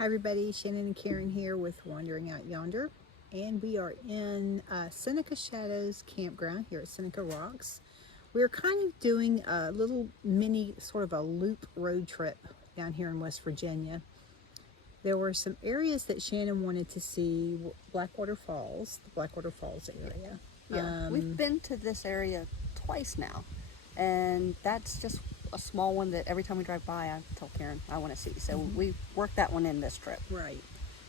Hi everybody, Shannon and Karen here with Wandering Out Yonder, and we are in Seneca Shadows Campground here at Seneca Rocks. We're kind of doing a little mini sort of a loop road trip down here in West Virginia. There were some areas that Shannon wanted to see, Blackwater Falls, the Blackwater Falls area. Yeah, we've been to this area twice now, and that's just a small one that every time we drive by, I tell Karen I want to see. So we worked that one in this trip. Right.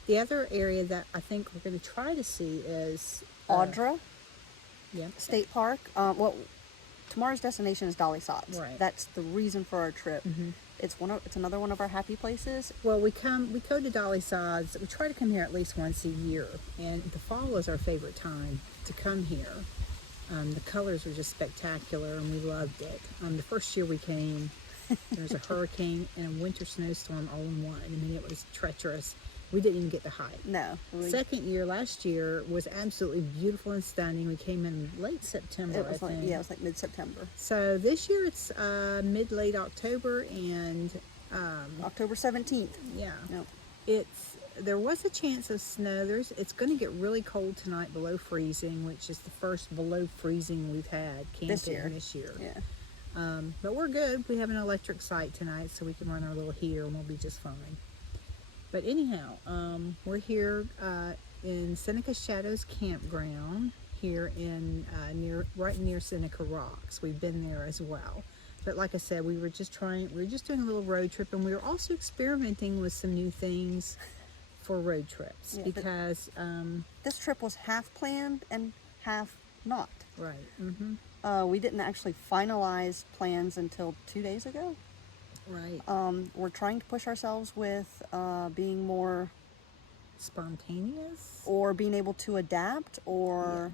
The other area that I think we're going to try to see is Audra yeah, State Park. Tomorrow's destination is Dolly Sods. Right. That's the reason for our trip. It's another one of our happy places. Well, we go to Dolly Sods. We try to come here at least once a year, and the fall is our favorite time to come here. The colors were just spectacular, and we loved it. The first year we came, there was a hurricane and a winter snowstorm all in one. I mean, it was treacherous. We didn't even get to hike. No. Second year, last year, was absolutely beautiful and stunning. We came in late September, I think. Yeah, it was like mid-September. So this year it's mid-late October, and October 17th. yeah. Yep. There was a chance of snow. It's going to get really cold tonight, below freezing, which is the first below freezing we've had camping this year. Yeah. But we're good. We have an electric site tonight, so we can run our little heater and we'll be just fine. But anyhow, we're here in Seneca Shadows Campground here in right near Seneca Rocks. We've been there as well. But like I said, we were just doing a little road trip, and we were also experimenting with some new things for road trips, Yeah, because this trip was half planned and half not. right. We didn't actually finalize plans until 2 days ago. Right. We're trying to push ourselves with being more Spontaneous, or being able to adapt, or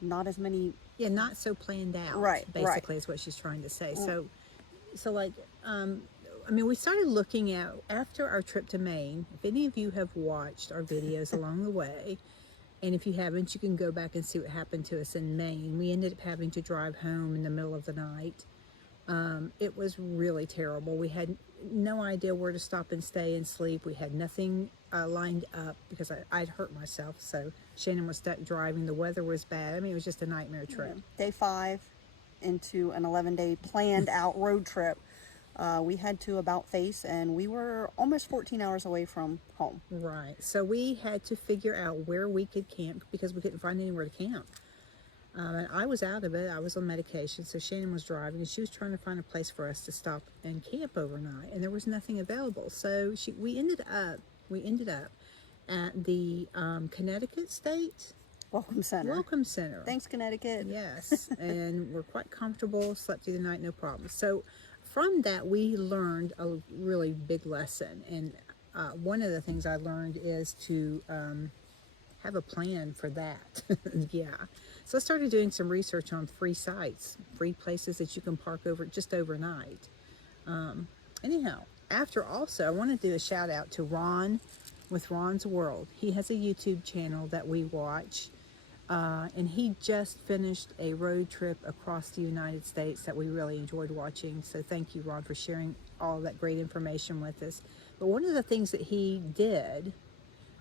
not as many. yeah, not so planned out. Right, basically is what she's trying to say. So like I mean, we started looking at, after our trip to Maine, if any of you have watched our videos along the way, and if you haven't, you can go back and see what happened to us in Maine. We ended up having to drive home in the middle of the night. It was really terrible. We had no idea where to stop and stay and sleep. We had nothing lined up because I'd hurt myself. So Shannon was stuck driving. The weather was bad. I mean, it was just a nightmare trip. Day 5 into an 11-day planned out road trip. We had to about face, and we were almost 14 hours away from home. Right. So we had to figure out where we could camp because we couldn't find anywhere to camp. And I was out of it. I was on medication, so Shannon was driving, and she was trying to find a place for us to stop and camp overnight, and there was nothing available. So we ended up at the Connecticut State Welcome Center. Thanks, Connecticut. Yes, and we're quite comfortable. Slept through the night, no problem. So from that, we learned a really big lesson, and one of the things I learned is to have a plan for that. Yeah. So I started doing some research on free sites, free places that you can park just overnight. Anyhow, I want to do a shout out to Ron with Ron's World. He has a YouTube channel that we watch, and he just finished a road trip across the United States that we really enjoyed watching. So thank you, Ron, for sharing all that great information with us. But one of the things that he did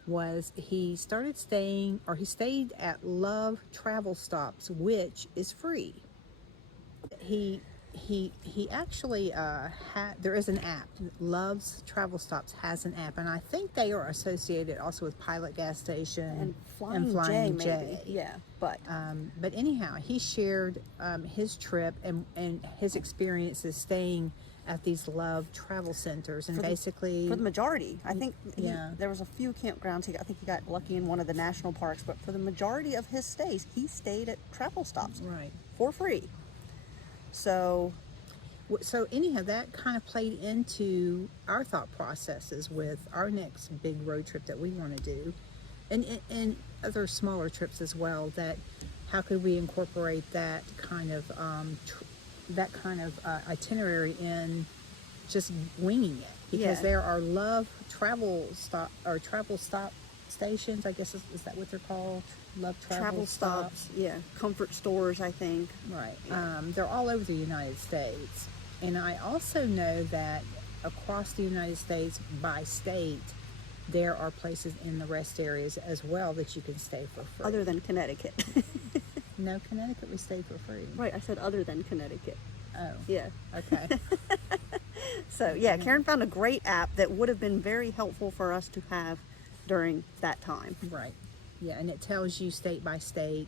was he stayed at Love Travel Stops, which is free. He actually there is an app. Love's Travel Stops has an app, and I think they are associated also with Pilot Gas Station and Flying J. Maybe. Yeah, but anyhow, he shared his trip and his experiences staying at these Love travel centers, and basically for the majority, I think there was a few campgrounds. I think he got lucky in one of the national parks, but for the majority of his stays, he stayed at travel stops, right, for free. So anyhow, that kind of played into our thought processes with our next big road trip that we want to do, and other smaller trips as well. That how could we incorporate that kind of itinerary in just winging it, because there are Love travel stop stations, I guess is that what they're called? Love travel stops. Yeah, comfort stores, I think. Right. They're all over the United States, and I also know that across the United States by state, there are places in the rest areas as well that you can stay for free. Other than Connecticut. No, Connecticut we stayed for free. Right, I said other than Connecticut. Oh. Yeah. Okay. So yeah, Karen found a great app that would have been very helpful for us to have during that time. Right. Yeah, and it tells you state by state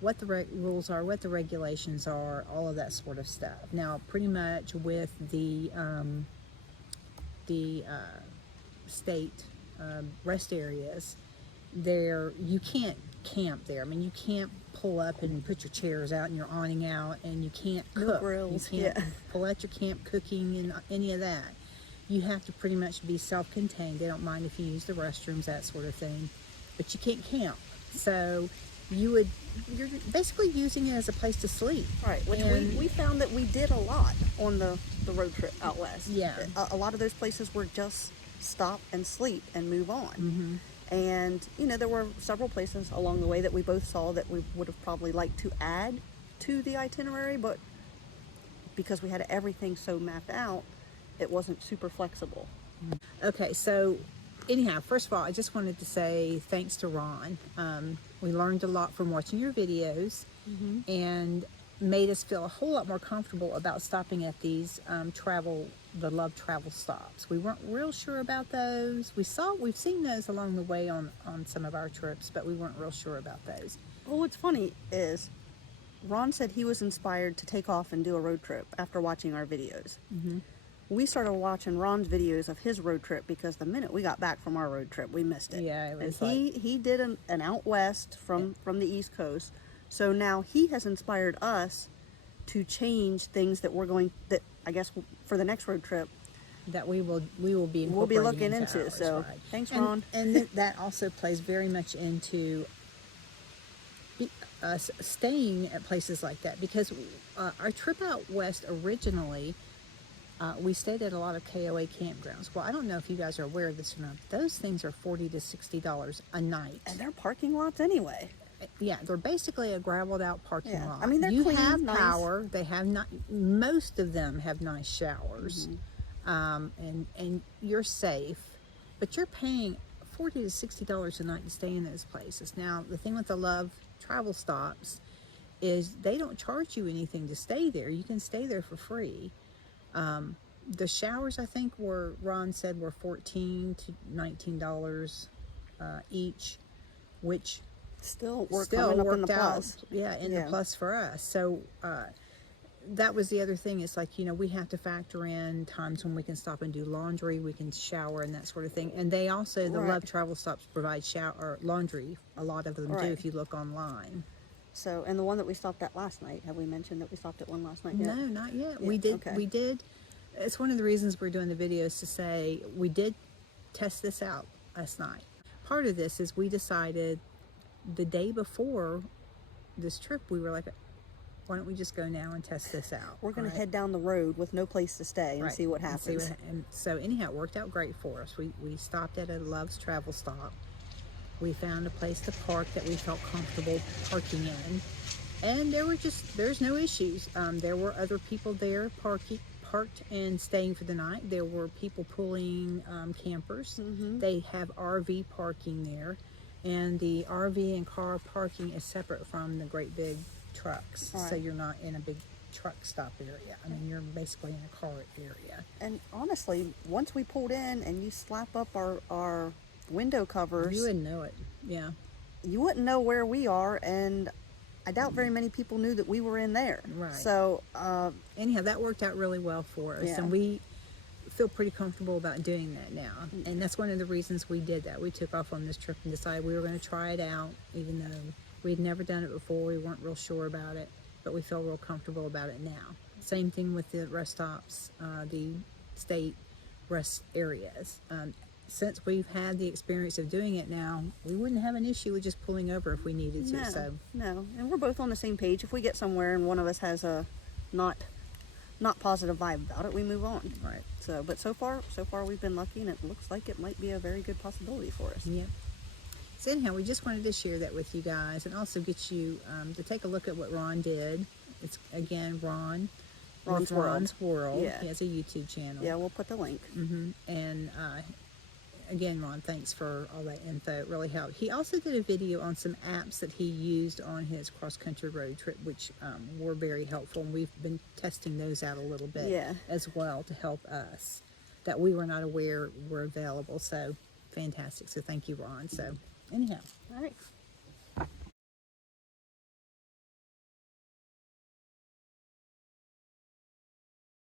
what the rules are, what the regulations are, all of that sort of stuff. Now, pretty much with the state rest areas, there you can't camp there. I mean, you can't pull up and put your chairs out and your awning out, and you can't No cook. grills, You can't yeah. pull out your camp cooking and any of that. You have to pretty much be self-contained. They don't mind if you use the restrooms, that sort of thing, but you can't camp. So you're basically using it as a place to sleep. Right, which And- we found that we did a lot on the road trip out west. Yeah. A lot of those places were just stop and sleep and move on. Mm-hmm. And, you know, there were several places along the way that we both saw that we would have probably liked to add to the itinerary, but because we had everything so mapped out, it wasn't super flexible. Okay, so anyhow, first of all, I just wanted to say thanks to Ron. We learned a lot from watching your videos, and made us feel a whole lot more comfortable about stopping at these the Love travel stops. We weren't real sure about those. We've seen those along the way on some of our trips, but we weren't real sure about those. Well, what's funny is Ron said he was inspired to take off and do a road trip after watching our videos. We started watching Ron's videos of his road trip because the minute we got back from our road trip, we missed it. Yeah, it was and he did an out west from the East Coast. So now he has inspired us to change things that that I guess for the next road trip That we will be we'll be incorporating looking into into. ours, So right. thanks, And- Ron. And that also plays very much into us staying at places like that, because our trip out west originally, we stayed at a lot of KOA campgrounds. Well, I don't know if you guys are aware of this or not, but those things are $40 to $60 a night. And they're parking lots anyway. Yeah, they're basically a gravelled out parking Yeah. lot. I mean, they're you clean, have nice. power. They have not. Most of them have nice showers, and you're safe, but you're paying $40 to $60 a night to stay in those places. Now, the thing with the Love travel stops is they don't charge you anything to stay there. You can stay there for free. The showers, I think, Ron said were $14 to $19 each, which Still, we're still coming up in worked the out, plus. in Yeah. the plus for us. So that was the other thing. It's like, we have to factor in times when we can stop and do laundry, we can shower and that sort of thing. And they also, the Right. Love travel stops provide shower or laundry. A lot of them do Right. if you look online. So, and the one that we stopped at last night, have we mentioned that we stopped at one last night yet? No, not yet. Yeah, We did. okay. We did. It's one of the reasons we're doing the videos, to say we did test this out last night. Part of this is we decided the day before this trip, we were like, why don't we just go now and test this out? We're going right? to head down the road with no place to stay and Right, see what and happens. and so anyhow, it worked out great for us. We stopped at a Love's travel stop. We found a place to park that we felt comfortable parking in, and there's no issues. There were other people there parked and staying for the night. There were people pulling campers. They have RV parking there, and the RV and car parking is separate from the great big trucks. So Right. you're not in a big truck stop area. I mean, you're basically in a car area. And honestly, once we pulled in and you slap up our window covers, You wouldn't know it. Yeah. you wouldn't know where we are, and I doubt very many people knew that we were in there. Right. So, Anyhow, that worked out really well for us, Yeah. and we feel pretty comfortable about doing that now. And that's one of the reasons we did that. We took off on this trip and decided we were going to try it out, even though we'd never done it before. We weren't real sure about it, but we feel real comfortable about it now. Same thing with the rest stops, the state rest areas. Since we've had the experience of doing it now, we wouldn't have an issue with just pulling over if we needed to. no, So no. And we're both on the same page. If we get somewhere and one of us has a not positive vibe about it, we move on. right. So, but so far we've been lucky, and it looks like it might be a very good possibility for us. Yep. So anyhow, we just wanted to share that with you guys, and also get you to take a look at what Ron did. It's again Ron's World. World. Yeah. He has a YouTube channel. Yeah, we'll put the link. And again, Ron, thanks for all that info. It really helped. He also did a video on some apps that he used on his cross-country road trip, which were very helpful. And we've been testing those out a little bit Yeah. as well to help us that we were not aware were available. So fantastic. So thank you, Ron. So anyhow. All right.